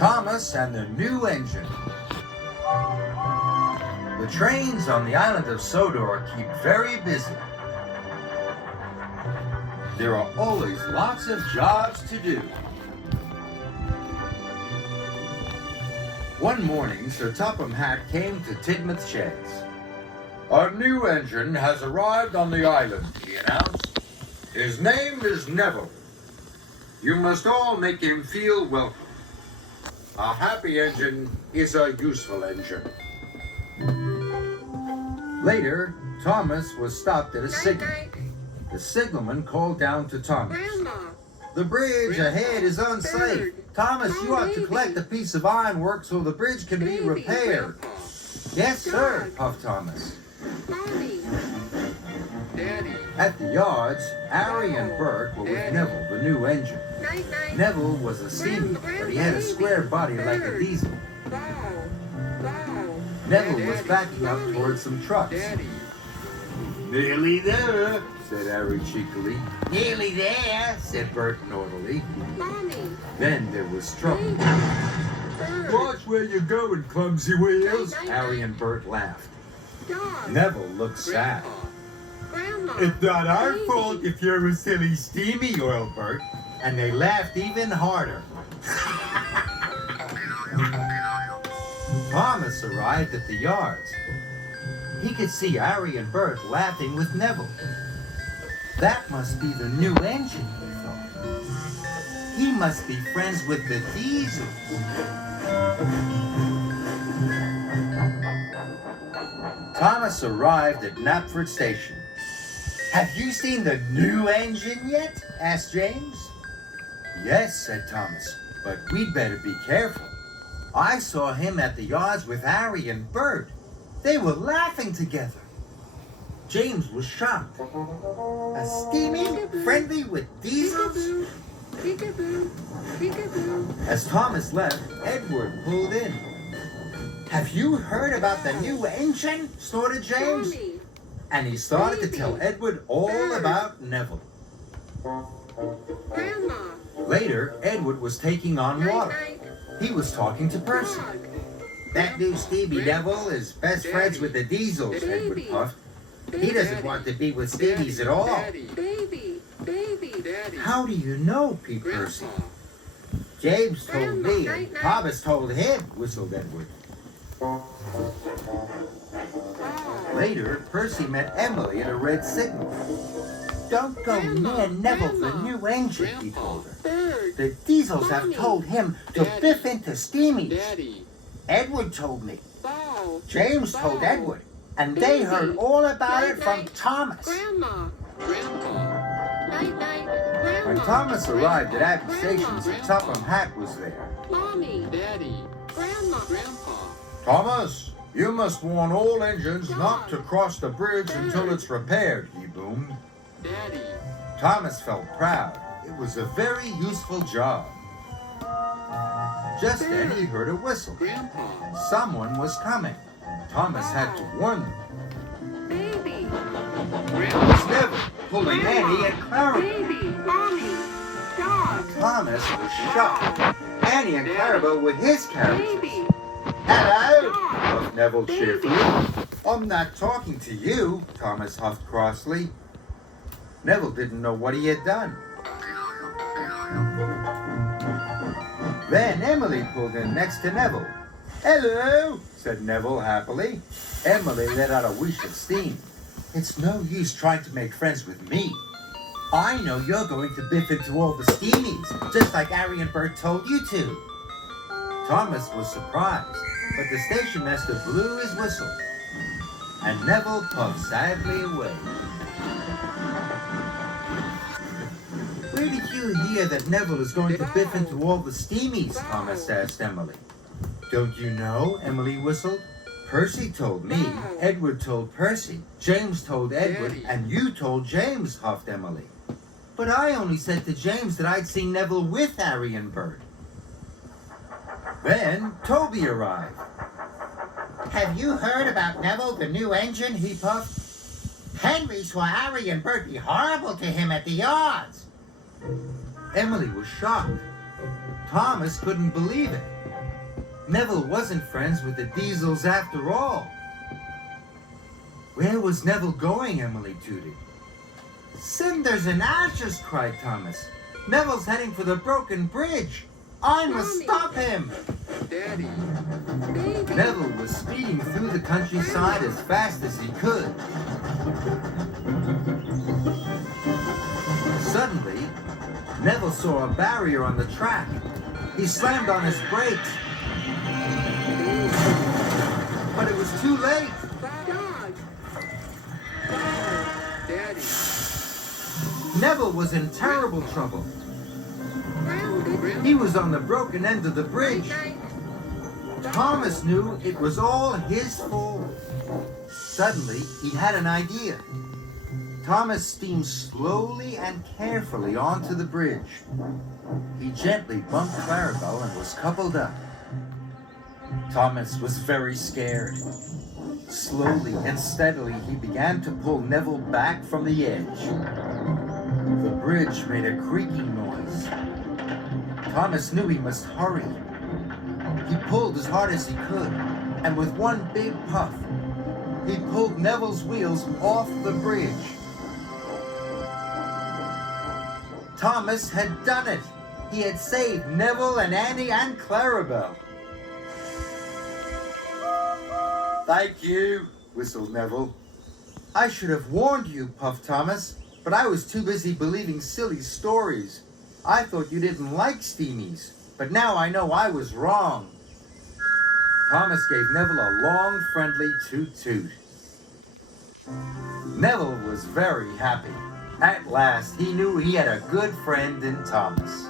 Thomas and the New Engine. The trains on the island of Sodor keep very busy. There are always lots of jobs to do. One morning, Sir Topham Hatt came to Tidmouth Sheds. "A new engine has arrived on the island," he announced. "His name is Neville. You must all make him feel welcome. A happy engine is a useful engine." Later, Thomas was stopped at a signal. The signalman called down to Thomas. "The bridge ahead is unsafe. Thomas, you ought to collect a piece of ironwork so the bridge can be repaired." "Yes, sir," puffed Thomas. At the yards, Harry and Bert were with Neville, the new engine. Neville was a seaman, but he had a square body like a diesel. Neville was backing up towards some trucks. "Nearly there," said Harry cheekily. "Nearly there," said Bert naughtily. Then there was trouble. "Watch where you're going, clumsy wheels," Harry and Bert laughed. Neville looked sad. "It's not our fault if you're a silly steamy oil, Bert." And they laughed even harder. Thomas arrived at the yards. He could see Harry and Bert laughing with Neville. That must be the new engine, he thought. He must be friends with the Diesels. Thomas arrived at Knapford Station. "Have you seen the new engine yet?" asked James. "Yes," said Thomas, "but we'd better be careful. I saw him at the yards with Harry and Bert. They were laughing together." James was shocked. "A steamy, friendly with diesels?" As Thomas left, Edward pulled in. "Have you heard about the new engine?" snorted James. And he started to tell Edward all about Neville. Later, Edward was taking on water. He was talking to Percy. "That new Stevie Neville is best friends with the Diesels," Edward puffed. "He doesn't want to be with Stevies at all." "How do you know?" peeped Percy. "James told me, and Thomas told him," whistled Edward. Later, Percy met Emily at a red signal. "Don't go near Neville, the new engine," he told her. "The Diesels have told him to biff into Steamies. Edward told me. James told Edward. And they heard all about it from Thomas." When Thomas arrived at Abbey Station, Sir Topham Hatt was there. "Thomas, you must warn all engines not to cross the bridge until it's repaired," he boomed. Thomas felt proud. It was a very useful job. Just then he heard a whistle. Someone was coming. Thomas had to warn them. It was Neville, pulling Annie and Clarabel. Thomas was shocked. Annie and Clarabel were his carriages. "Hello," puffed Neville cheerfully. "I'm not talking to you," Thomas huffed crossly. Neville didn't know what he had done. Then Emily pulled in next to Neville. "Hello," said Neville happily. Emily let out a whoosh of steam. "It's no use trying to make friends with me. I know you're going to biff into all the Steamies, just like Harry and Bert told you to." Thomas was surprised, but the station master blew his whistle, and Neville puffed sadly away. "Where did you hear that Neville is going to biff into all the Steamies?" Thomas asked Emily. "Don't you know?" Emily whistled. "Percy told me, Edward told Percy, James told Edward, and you told James," huffed Emily. "But I only said to James that I'd seen Neville with Harry and Bert." Then Toby arrived. "Have you heard about Neville, the new engine?" he puffed. "Henry saw Harry and Bert be horrible to him at the yards." Emily was shocked. Thomas couldn't believe it. Neville wasn't friends with the Diesels after all. Where was Neville going, Emily tooted. Cinders and ashes, cried Thomas. Neville's heading for the broken bridge. I must stop him. Daddy. Baby. Neville was speeding through the countryside as fast as he could. Suddenly, Neville saw a barrier on the track. He slammed on his brakes, but it was too late. Dog. Daddy. Neville was in terrible trouble. Grounded. He was on the broken end of the bridge. Night. Thomas knew it was all his fault. Suddenly, he had an idea. Thomas steamed slowly and carefully onto the bridge. He gently bumped Clarabelle and was coupled up. Thomas was very scared. Slowly and steadily, he began to pull Neville back from the edge. The bridge made a creaking noise. Thomas knew he must hurry. He pulled as hard as he could, and with one big puff, he pulled Neville's wheels off the bridge. Thomas had done it. He had saved Neville and Annie and Clarabelle. Thank you, whistled Neville. I should have warned you, puffed Thomas, but I was too busy believing silly stories. I thought you didn't like steamies, but now I know I was wrong. Thomas gave Neville a long, friendly toot-toot. Neville was very happy. At last, he knew he had a good friend in Thomas.